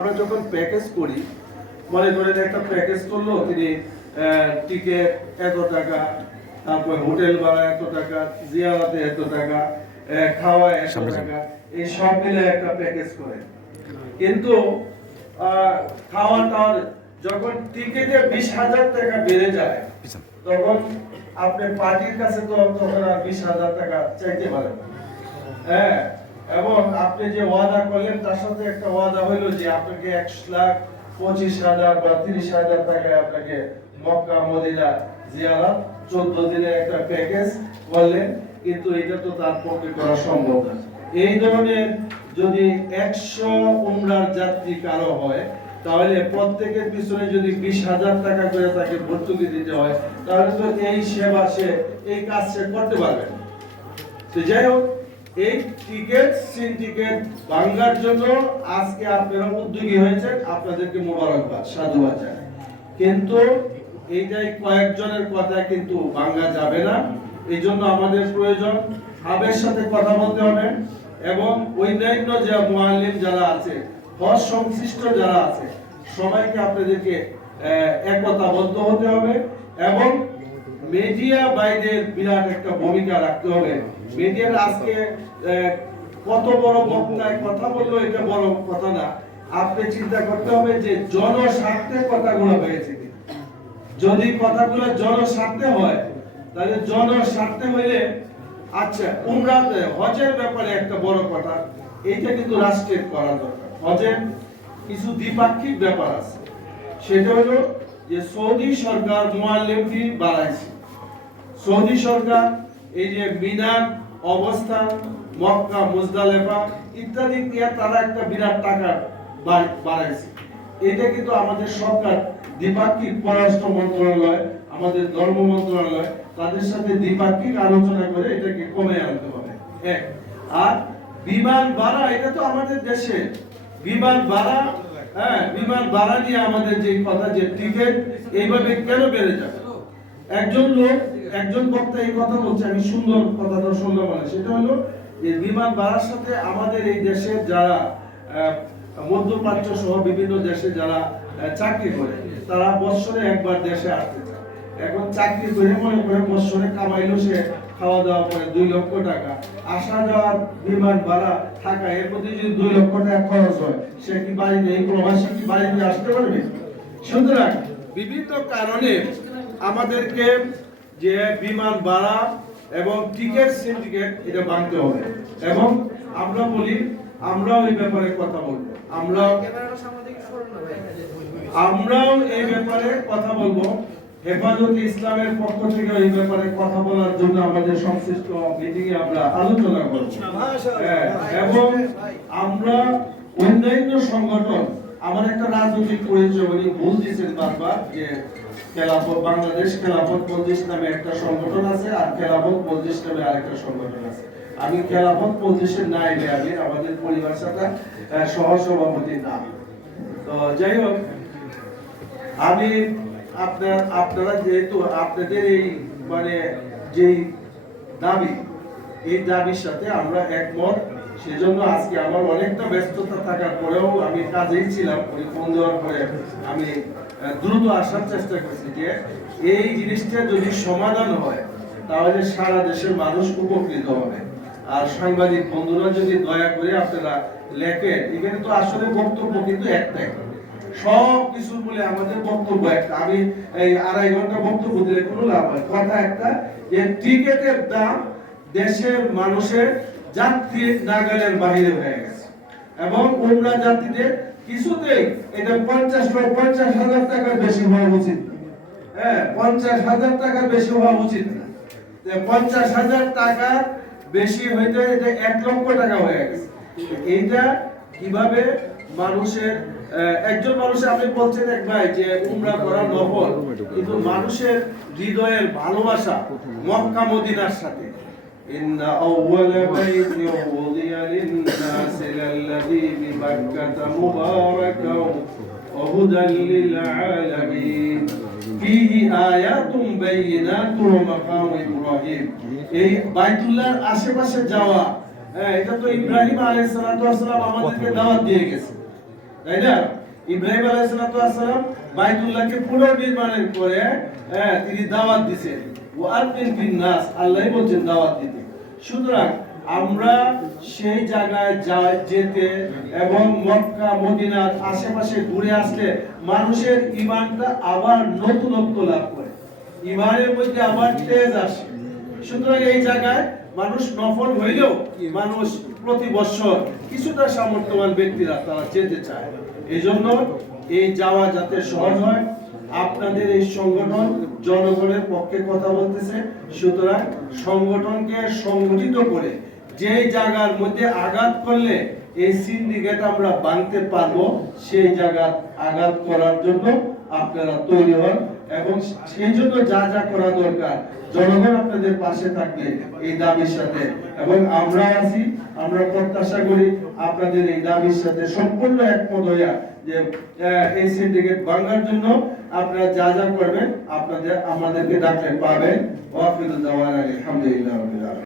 আমরা যখন প্যাকেজ করি, মনে করেন একটা প্যাকেজ করলো তিনি টিকিট এত টাকা, তারপর হোটেল ভাড়া এত টাকা, জিয়ারাতে এত টাকা, খাওয়া এত টাকা, এই সব মিলে একটা প্যাকেজ করে। কিন্তু খাওয়া টাওয়ার যখন টিকিটে 20,000 টাকা বেড়ে যায়, তখন আপনি পার্টির কাছে তো তখন আর 20,000 টাকা চাইতে পারেন। হ্যাঁ, এবং আপনি যে ওয়াদা করলেন তার সাথে একটা ওয়াদা হইলো যে আপনাকে 1,25,000 বা 30,000 টাকায় আপনাকে মক্কা মদিনা জিয়ারত 14 দিনের একটা প্যাকেজ করলেন, কিন্তু এটা তো তার পক্ষে করা সম্ভব না। এই ধরনের যদি 100 উমরার যাত্রী কারো হয়, তাহলে প্রত্যেকের পিছনে যদি 20,000 টাকা করে তাকে ভর্তুকি দিতে হয়, তাহলে তো এই সেবা সে এই কাজ সে করতে পারবে না। তো যাই হোক, এই টিকিট সিন্ডিকেট ভাঙার জন্য আজকে আপনারা উদ্যোগী হয়েছেন, আপনাদেরকে মোবারকবাদ, সাধুবাদ জানাই। কিন্তু এইটাই কয়েকজনের কথা কিন্তু ভাঙা যাবে না। এই জন্য আমাদের প্রয়োজন হাবের সাথে কথা বলতে হবে, এবং অন্যান্য যে মুআল্লিম যারা আছে, হজ সংশ্লিষ্ট যারা আছে, সবাইকে আপনাদেরকে একতাবদ্ধ হতে হবে, এবং মিডিয়া বাইরের বিরাট একটা ভূমিকা রাখতে হবে। মিডিয়ার আজকে কত বড় বক্তায় কথা বললো, এটা বড় কথা না। আপনি চিন্তা করতে হবে যে জনস্বার্থে কথাগুলো হয়েছে। যদি কথাগুলো জনস্বার্থে হয়, তাহলে জনস্বার্থে হইলে আচ্ছা, উমরাতে হজের ব্যাপারে একটা বড় কথা, এইটা কিন্তু রাষ্ট্রের করা দরকার। হজের কিছু দ্বিপাক্ষিক ব্যাপার আছে, সেটা হলো যে সৌদি সরকার মুআল্লিম ফি বাড়াইছে। সৌদি সরকার এই যে মিনার অবস্থান, মক্কা মুজদালিফা ইত্যাদি দিয়ে তারা একটা বিরাট টাকা বাড়াইছে। এটা কিন্তু আমাদের সরকার দ্বিপাক্ষিক পররাষ্ট্র মন্ত্রণালয়, আমাদের ধর্ম মন্ত্রণালয়, তাদের সাথে দ্বিপাক্ষিক আলোচনা করে এটাকে কমে আনতে হবে। এক, আর বিমান ভাড়া, এটা তো আমাদের দেশে বিমান ভাড়া, হ্যাঁ, বিমান ভাড়া নিয়ে আমাদের যে কথা, যে টিকিট এইভাবে কেন বেড়ে যাবে। একজন বক্তা এই কথা বলছে, আমি সুন্দর কথাটা শুনলাম, মানে সেটা হলো যে বিমান ভাড়ার সাথে আমাদের এই দেশের যারা মধ্যপ্রাচ্য সহ বিভিন্ন দেশে যারা চাকরি করে, তারা বছরে একবার দেশে আসতে চায়। এখন চাকরি করে মনে করে বছরে কামাইলো সে খাওয়া দাওয়া করে 2 লক্ষ টাকা, আসা যাওয়ার বিমান ভাড়া থাকা, এর মধ্যে যদি 2 লক্ষ টাকা খরচ হয়, সে কি বাড়িতে, এই প্রবাসী কি বাড়িতে আসতে পারবে? সুতরাং বিভিন্ন কারণে আমাদেরকে যে বিমান ভাড়া এবং টিকিট সিন্ডিকেট এটা ভাঙতে হবে, এবং আমরা বলি আমরাও এই ব্যাপারে কথা বলবো, আমরাও এই ব্যাপারে কথা বলবো। হেফাজতে ইসলামের পক্ষ থেকে এই ব্যাপারে কথা বলার জন্য আমাদের সংশ্লিষ্ট মিটিং এ আমরা আলোচনা করব, এবং আমরা অন্যান্য সংগঠন, আমার একটা রাজনৈতিক পরিচয় উনি বলতেছেন বারবার যে খেলাফত বাংলাদেশ, খেলাফত মজলিস নামে একটা সংগঠন আছে, আর খেলাফত মজলিস নামে আরেকটা সংগঠন আছে। আমি খেলাফত মজলিসের নায়েবে আমির, আমাদের পরিভাষাটা সহসভাপতির নাম। তো যাই হোক, আমি আপনারা যেহেতু আপনাদের এই মানে যেই দাবি, এই দাবির সাথে আমরা একমত, সেজন্য আজকে আমার অনেকটা ব্যস্ততা থাকার পরেও আমি কাজেই ছিলাম, ওই ফোন দেওয়ার পরে আমি দ্রুত আসার চেষ্টা করছি যে এই জিনিসটা যদি সমাধান হয়, তাহলে সারা দেশের মানুষ উপকৃত হবে। আর সাংবাদিক বন্ধুরা যদি দয়া করে আপনারা লেখেন, এখানে তো আসলে বক্তব্য কিন্তু একটাই, সব কিছু বলে আমাদের বক্তব্য একটা। আমি এই 2.5 ঘন্টা বক্তব্য দিলে কোনো লাভ হয়, কথা একটা যে টিকেটের দাম দেশের মানুষের যাত্রী নাগালের বাইরে হয়ে গেছে, এবং উমরা যাত্রীদের কিছুতেই এটা 50,000 টাকার বেশি হওয়া উচিত না। হ্যাঁ, 50,000 টাকার বেশি হওয়া উচিত না। 50,000 টাকার বেশি হইতে এটা 1 লক্ষ টাকা হয়ে গেছে। এইটা কিভাবে মানুষের একজন মানুষের, আপনি বলছেন এক ভাই যে উমরা করা নফল, কিন্তু মানুষের হৃদয়ের ভালোবাসা মক্কা মদিনার সাথে। ইন্না আউওয়ালা বাইতি উযিয়া লিন-নাসি লাল্লাযী বিমাক্কাতা মুবারাকাও ওয়া হুদাল লিল আলামিন ফীহি আয়াতুম বাইয়িনাতুম ওয়া মাকাম ইব্রাহিম। এই বাইতুল্লাহর আশেপাশে যাওয়া, এটা তো ইব্রাহিম আলাইহিস সালাতু ওয়াস সালাম আমাদেরকে দাওয়াত দিয়ে গেছে। তাই না? ইব্রাহিম আলাইহিস সালাম বাইতুল্লাহকে পুনর্নির্মাণের পরে তিনি দাওয়াত দিয়েছেন, ওয়াআযিন ফিন নাস, আল্লাহই বলছেন দাওয়াত দিতে। সুতরাং আমরা সেই জায়গায় যেতে এবং মক্কা মদিনার আশেপাশে ঘুরে আসলে মানুষের ঈমানটা আবার নতুনত্ব লাভ করে, ঈমানের মধ্যে আবার তেজ আসে। সুতরাং এই জায়গায় মানুষ নফল হইলেও মানুষ প্রতি বছর কিছুটা সামর্থ্যবান ব্যক্তিরা তারা যেতে চায়। এই জন্য এই যাওয়া যাতে সহজ হয়, আপনাদের এই সংগঠন জনগণের পক্ষে কথা বলতেছে। সুতরাং সংগঠনকে সংগঠিত করে যেই জায়গার মধ্যে আঘাত করলে এই সিন্ডিকেট আমরা ভাঙতে পারবো, সেই জায়গা আঘাত করার জন্য আপনারা তৈরি হন এবং সেই জন্য যা যা করা দরকার জনগণ আপনাদের পাশে থাকবে এই দাবির সাথে, এবং আমরা আছি। আমরা প্রত্যাশা করি আপনাদের এই দাবির সাথে সম্পূর্ণ একমত হইয়া যে এই সিন্ডিকেট ভাঙার জন্য আপনারা যা যা করবেন আপনাদের আমাদেরকে ডাকলে পাবেন। ওয়া আখিরু দাওয়ানা আলহামদুলিল্লাহি রাব্বিল আলামিন।